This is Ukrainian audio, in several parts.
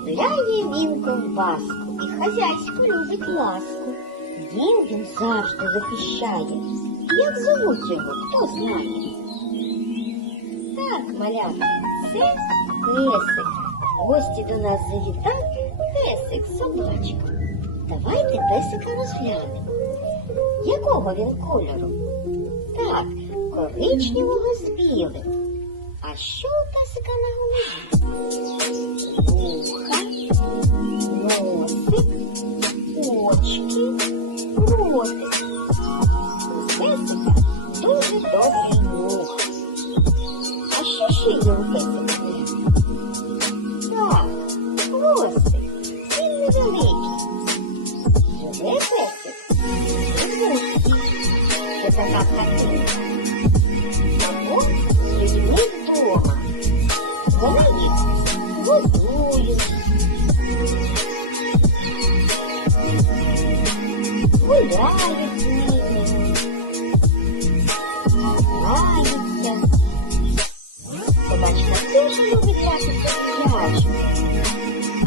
Гуляє він ковбаску і хазяйську любить ласку. Дім він завжди захищає. Як зовуть його, хто знає? Так, малятка, це песик. Гості до нас завітав песик, собачка. Давайте песика розглянемо. Якого він кольору? Так, коричневого з білим. А що у песика на голові? Вуха, дуже довгий мух. А що ще є у песика? є? Так, хвостик, він невеликий. Живе песик у вусі. Це така птахинка. Або з людьми вдома. Вони їх годують, гуляють з ними,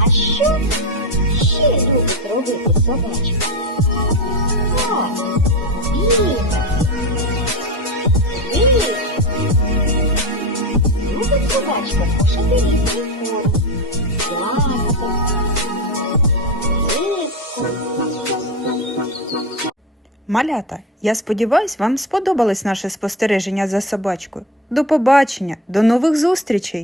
А що ще любить робити собачка? Так, бігати. Бігати. Любить собачка кушати різний корм. Рибку. Малята, я сподіваюсь, вам сподобалось наше спостереження за собачкою. До побачення, до нових зустрічей!